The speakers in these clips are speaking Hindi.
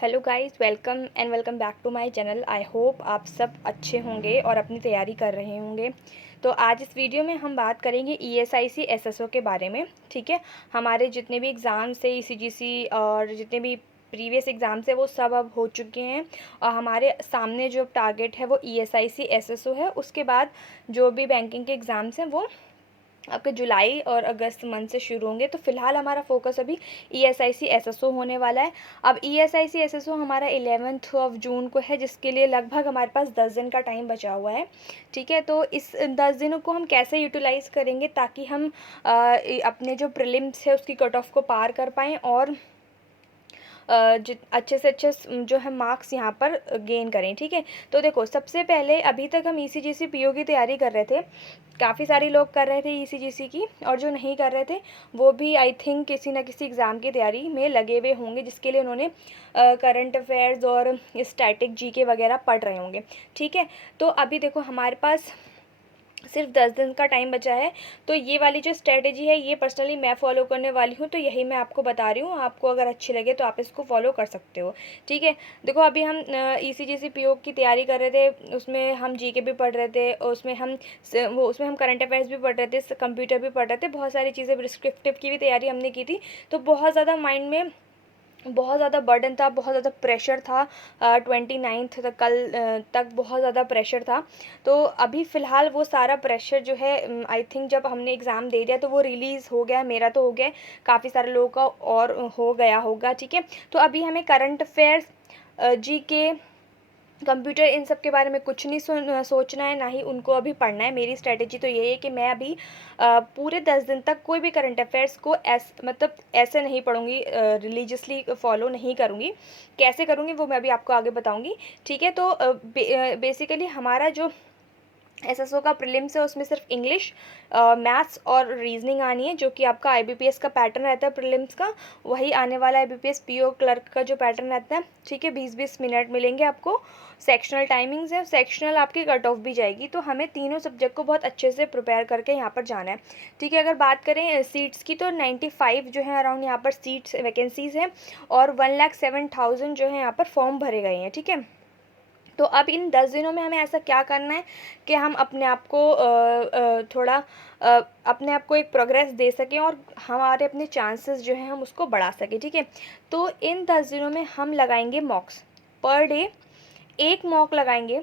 Hello guys, welcome back to my channel. I hope आप सब अच्छे होंगे और अपनी तैयारी कर रहे होंगे। तो आज इस वीडियो में हम बात करेंगे ईएसआईसी एसएसओ के बारे में। ठीक है, हमारे जितने भी एग्ज़ाम्स है ईसीजीसी और जितने भी प्रीवियस एग्ज़ाम्स है वो सब अब हो चुके हैं और हमारे सामने जो टारगेट है वो ईएसआईसी एसएसओ है। उसके बाद जो भी बैंकिंग के एग्ज़ाम्स हैं वो आपके जुलाई और अगस्त मंथ से शुरू होंगे। तो फिलहाल हमारा फोकस अभी ईएसआईसी एसएसओ होने वाला है। अब ईएसआईसी एसएसओ हमारा 11 जून को है, जिसके लिए लगभग हमारे पास 10 दिन का टाइम बचा हुआ है। ठीक है, तो इस 10 दिनों को हम कैसे यूटिलाइज़ करेंगे ताकि हम अपने जो प्रीलिम्स है उसकी कट ऑफ को पार कर पाएँ और अच्छे से अच्छे जो है मार्क्स यहाँ पर गेन करें। ठीक है, तो देखो सबसे पहले अभी तक हम ईसीजीसी पीओ की तैयारी कर रहे थे, काफ़ी सारे लोग कर रहे थे ईसीजीसी की, और जो नहीं कर रहे थे वो भी आई थिंक किसी न किसी एग्ज़ाम की तैयारी में लगे हुए होंगे, जिसके लिए उन्होंने करंट अफेयर्स और स्टैटिक जीके वगैरह पढ़ रहे होंगे। ठीक है, तो अभी देखो हमारे पास सिर्फ 10 दिन का टाइम बचा है। तो ये वाली जो स्ट्रेटेजी है ये पर्सनली मैं फॉलो करने वाली हूँ, तो यही मैं आपको बता रही हूँ। आपको अगर अच्छी लगे तो आप इसको फॉलो कर सकते हो। ठीक है, देखो अभी हम ईसीजीसी पीओ की तैयारी कर रहे थे, उसमें हम जीके भी पढ़ रहे थे और उसमें हम करंट अफेयर्स भी पढ़ रहे थे, कंप्यूटर भी पढ़ रहे थे, बहुत सारी चीज़ें, प्रिस्क्रिप्टिव की भी तैयारी हमने की थी। तो बहुत ज़्यादा माइंड में बहुत ज़्यादा बर्डन था, बहुत ज़्यादा प्रेशर था। 29 तक तक बहुत ज़्यादा प्रेशर था। तो अभी फ़िलहाल वो सारा प्रेशर जो है आई थिंक जब हमने एग्ज़ाम दे दिया तो वो रिलीज़ हो गया। मेरा तो हो गया, काफ़ी सारे लोगों का और हो गया होगा। ठीक है, तो अभी हमें करंट अफेयर्स, जीके, कंप्यूटर, इन सब के बारे में कुछ नहीं सोचना है, ना ही उनको अभी पढ़ना है। मेरी स्ट्रेटेजी तो यही है कि मैं अभी पूरे 10 दिन तक कोई भी करंट अफेयर्स को मतलब ऐसे नहीं पढ़ूंगी, रिलीजियसली फॉलो नहीं करूँगी। कैसे करूँगी वो मैं अभी आपको आगे बताऊँगी। ठीक है, तो बेसिकली हमारा जो एसएसओ का प्रीलिम्स है उसमें सिर्फ इंग्लिश, मैथ्स और रीजनिंग आनी है, जो कि आपका आईबीपीएस का पैटर्न रहता है प्रीलिम्स का, वही आने वाला आईबीपीएस पीओ क्लर्क का जो पैटर्न रहता है। ठीक है, 20-20 मिनट मिलेंगे आपको। सेक्शनल टाइमिंग्स है, सेक्शनल आपकी कट ऑफ भी जाएगी। तो हमें तीनों सब्जेक्ट को बहुत अच्छे से प्रिपेयर करके यहाँ पर जाना है। ठीक है, अगर बात करें सीट्स की तो 95 जो है अराउंड यहाँ पर सीट्स वैकेंसीज़ हैं और 1,07,000 जो है यहाँ पर फॉर्म भरे गए हैं। ठीक है, तो अब इन 10 दिनों में हमें ऐसा क्या करना है कि हम अपने आप को थोड़ा अपने आप को एक प्रोग्रेस दे सकें और हमारे अपने चांसेस जो हैं हम उसको बढ़ा सकें। ठीक है, तो इन 10 दिनों में हम लगाएंगे मॉक्स पर डे, एक मॉक लगाएंगे।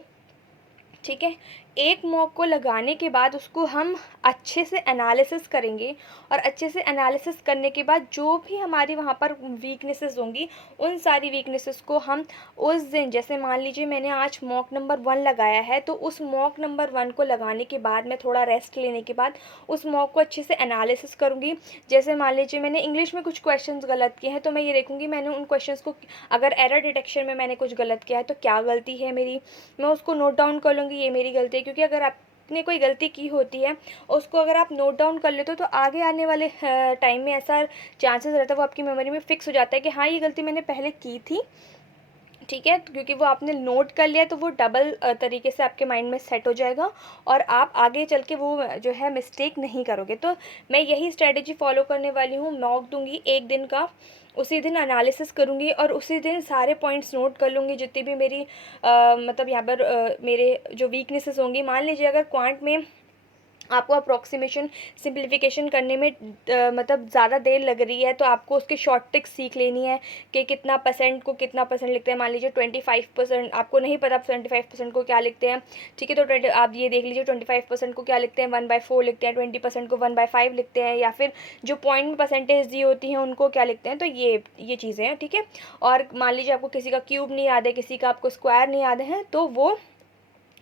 ठीक है, एक मॉक को लगाने के बाद उसको हम अच्छे से एनालिसिस करेंगे और अच्छे से एनालिसिस करने के बाद जो भी हमारी वहाँ पर वीकनेसेस होंगी उन सारी वीकनेसेस को हम उस दिन, जैसे मान लीजिए मैंने आज मॉक नंबर 1 लगाया है, तो उस मॉक नंबर 1 को लगाने के बाद मैं थोड़ा रेस्ट लेने के बाद उस मॉक को अच्छे से एनालिसिस करूँगी। जैसे मान लीजिए मैंने इंग्लिश में कुछ क्वेश्चंस गलत किए हैं, तो मैं ये देखूँगी मैंने उन क्वेश्चंस को, अगर एरर डिटेक्शन में मैंने कुछ गलत किया है तो क्या गलती है मेरी, मैं उसको नोट डाउन कर लूँगी, ये मेरी गलती है। क्योंकि अगर आपने कोई गलती की होती है उसको अगर आप नोट डाउन कर लेते हो तो आगे आने वाले टाइम में ऐसा चांसेस रहता है, वो आपकी मेमोरी में फिक्स हो जाता है कि हाँ ये गलती मैंने पहले की थी। ठीक है, क्योंकि वो आपने नोट कर लिया तो वो डबल तरीके से आपके माइंड में सेट हो जाएगा और आप आगे चल के वो जो है मिस्टेक नहीं करोगे। तो मैं यही स्ट्रेटेजी फॉलो करने वाली हूँ। मॉक दूंगी एक दिन का, उसी दिन एनालिसिस करूँगी और उसी दिन सारे पॉइंट्स नोट कर लूँगी, जितनी भी मेरी मतलब यहाँ पर मेरे जो वीकनेसेस होंगी। मान लीजिए अगर क्वांट में आपको अप्रॉक्सीमेशन सिंप्लीफिकेशन करने में मतलब ज़्यादा देर लग रही है, तो आपको उसके शॉर्ट ट्रिक्स सीख लेनी है कि कितना परसेंट को कितना परसेंट लिखते हैं। मान लीजिए 25%, आपको नहीं पता 75% को क्या लिखते हैं। ठीक है, तो आप ये देख लीजिए 25% को क्या लिखते हैं, 1/4 लिखते हैं, 20% को 1/5 लिखते हैं, या फिर जो पॉइंट में परसेंटेज दी होती हैं उनको क्या लिखते हैं। तो ये चीज़ें हैं। ठीक है, और मान लीजिए आपको किसी का क्यूब नहीं याद है, किसी का आपको स्क्वायर नहीं याद है, तो वो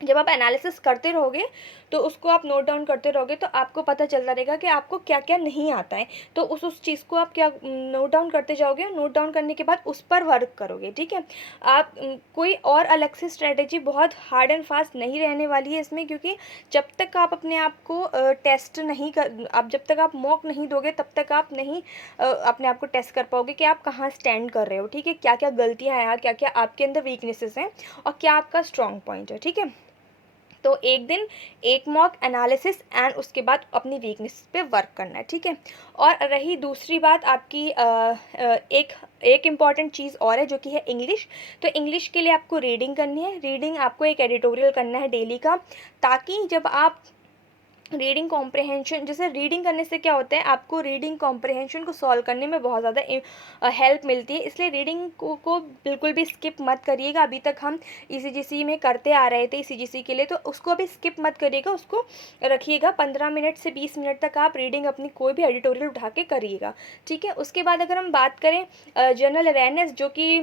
जब आप एनालिसिस करते रहोगे तो उसको आप नोट डाउन करते रहोगे तो आपको पता चलता रहेगा कि आपको क्या क्या नहीं आता है। तो उस चीज़ को आप क्या नोट डाउन करते जाओगे, नोट डाउन करने के बाद उस पर वर्क करोगे। ठीक है, आप कोई और अलग से स्ट्रेटेजी बहुत हार्ड एंड फास्ट नहीं रहने वाली है इसमें, क्योंकि जब तक आप अपने आप को टेस्ट नहीं कर, आप जब तक आप मॉक नहीं दोगे तब तक आप नहीं अपने आप को टेस्ट कर पाओगे कि आप कहाँ स्टैंड कर रहे हो। ठीक है, क्या क्या गलतियाँ हैं, क्या क्या आपके अंदर वीकनेसेस हैं और क्या आपका स्ट्रॉन्ग पॉइंट है। ठीक है, तो एक दिन एक मॉक एनालिसिस एंड उसके बाद अपनी वीकनेस पे वर्क करना है, ठीक है। और रही दूसरी बात आपकी एक इम्पॉर्टेंट चीज़ और है जो कि है इंग्लिश। तो इंग्लिश के लिए आपको रीडिंग करनी है, रीडिंग आपको एक एडिटोरियल करना है डेली का, ताकि जब आप रीडिंग कॉम्प्रहेंशन, जैसे रीडिंग करने से क्या होता है, आपको रीडिंग कॉम्प्रहेंशन को सॉल्व करने में बहुत ज़्यादा हेल्प मिलती है। इसलिए रीडिंग को बिल्कुल भी स्किप मत करिएगा। अभी तक हम ईसीजीसी में करते आ रहे थे ईसीजीसी के लिए, तो उसको अभी स्किप मत करिएगा, उसको रखिएगा 15 मिनट से 20 मिनट तक आप रीडिंग अपनी कोई भी एडिटोरियल उठा के करिएगा, ठीक है। उसके बाद अगर हम बात करें जनरल अवेयरनेस, जो कि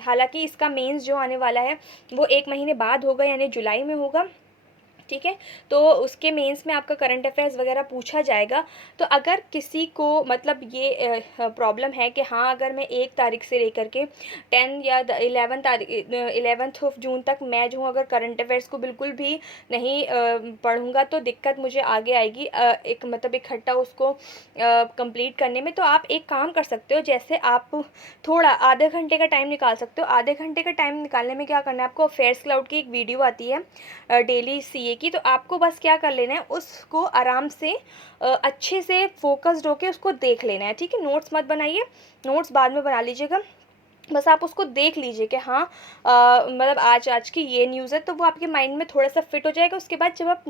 हालांकि इसका मेंस जो आने वाला है वो 1 महीने बाद होगा, यानी जुलाई में होगा, ठीक है। तो उसके मेंस में आपका करंट अफेयर्स वगैरह पूछा जाएगा। तो अगर किसी को मतलब ये प्रॉब्लम है कि हाँ, अगर मैं 1 तारीख से लेकर के 10 या 11th ऑफ जून तक मैं जो हूँ अगर करंट अफेयर्स को बिल्कुल भी नहीं पढ़ूंगा तो दिक्कत मुझे आगे आएगी एक मतलब इकट्ठा उसको कंप्लीट करने में। तो आप एक काम कर सकते हो, जैसे आप थोड़ा आधे घंटे का टाइम निकाल सकते हो। आधे घंटे का टाइम निकालने में क्या करना है, आपको अफेयर्स क्लाउड की एक वीडियो आती है डेली सीए की, तो आपको बस क्या कर लेना है, उसको आराम से अच्छे से फोकस्ड होके उसको देख लेना है, ठीक है। नोट्स मत बनाइए, नोट्स बाद में बना लीजिएगा, बस आप उसको देख लीजिए कि हाँ मतलब आज की ये न्यूज़ है, तो वो आपके माइंड में थोड़ा सा फिट हो जाएगा। उसके बाद जब आप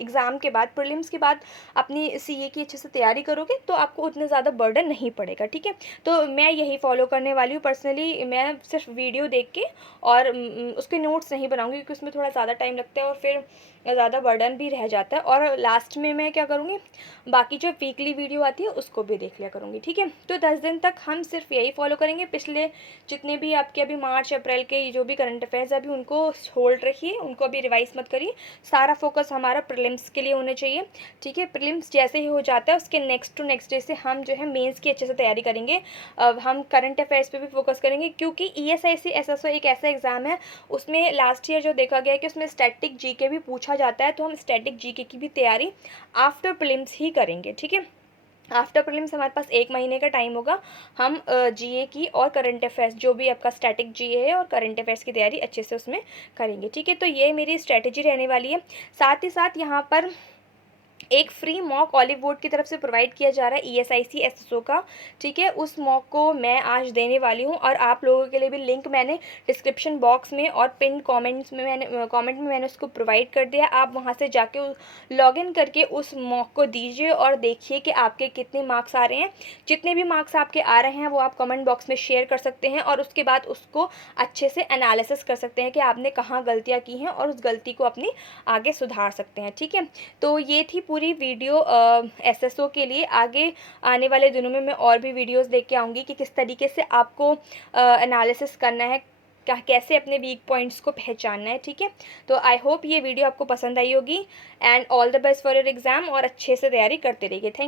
एग्ज़ाम के बाद, प्रीलिम्स के बाद अपनी सीए की अच्छे से तैयारी करोगे तो आपको उतना ज़्यादा बर्डन नहीं पड़ेगा, ठीक है। तो मैं यही फॉलो करने वाली हूँ पर्सनली। मैं सिर्फ वीडियो देख के और उसके नोट्स नहीं बनाऊँगी, क्योंकि उसमें थोड़ा ज़्यादा टाइम लगता है और फिर ज़्यादा बर्डन भी रह जाता है। और लास्ट में मैं क्या करूँगी, बाकी जो वीकली वीडियो आती है उसको भी देख लिया करूँगी, ठीक है। तो 10 दिन तक हम सिर्फ यही फॉलो करेंगे। पिछले जितने भी आपके अभी मार्च अप्रैल के जो भी करंट अफेयर्स अभी उनको होल्ड रखिए, उनको अभी रिवाइज मत करिए। सारा फोकस हमारा प्रीलिम्स के लिए होना चाहिए, ठीक है। प्रीलिम्स जैसे ही हो जाता है उसके नेक्स्ट टू नेक्स्ट डे से हम जो है मेंस की अच्छे से तैयारी करेंगे। अब हम करंट अफेयर्स पे भी फोकस करेंगे, क्योंकि ईएसआईसी एसएसओ एक ऐसा एग्ज़ाम है, उसमें लास्ट ईयर जो देखा गया है कि उसमें स्टैटिक जीके भी पूछा जाता है। तो हम स्टैटिक जीके की भी तैयारी आफ्टर प्रीलिम्स ही करेंगे, ठीक है। आफ्टर प्रीलिम्स हमारे पास 1 महीने का टाइम होगा, हम जीए की और करंट अफेयर्स जो भी आपका स्टैटिक जीए है और करंट अफेयर्स की तैयारी अच्छे से उसमें करेंगे, ठीक है। तो ये मेरी स्ट्रेटेजी रहने वाली है। साथ ही साथ यहाँ पर एक फ्री मॉक ऑलिव वुड की तरफ से प्रोवाइड किया जा रहा है ईएसआईसी एसएसओ का, ठीक है। उस मॉक को मैं आज देने वाली हूँ और आप लोगों के लिए भी लिंक मैंने डिस्क्रिप्शन बॉक्स में और पिन कमेंट में मैंने उसको प्रोवाइड कर दिया। आप वहाँ से जाके लॉगिन करके उस मॉक को दीजिए और देखिए कि आपके कितने मार्क्स आ रहे हैं। जितने भी मार्क्स आपके आ रहे हैं वो आप कमेंट बॉक्स में शेयर कर सकते हैं और उसके बाद उसको अच्छे से एनालिसिस कर सकते हैं कि आपने कहाँ गलतियाँ की हैं और उस गलती को अपनी आगे सुधार सकते हैं, ठीक है। तो ये थी पूरी वीडियो एसएसओ के लिए। आगे आने वाले दिनों में मैं और भी वीडियोस लेके आऊँगी कि किस तरीके से आपको एनालिसिस करना है, कैसे अपने वीक पॉइंट्स को पहचानना है, ठीक है। तो आई होप ये वीडियो आपको पसंद आई होगी and all the best for your exam और अच्छे से तैयारी करते रहिए। थैंक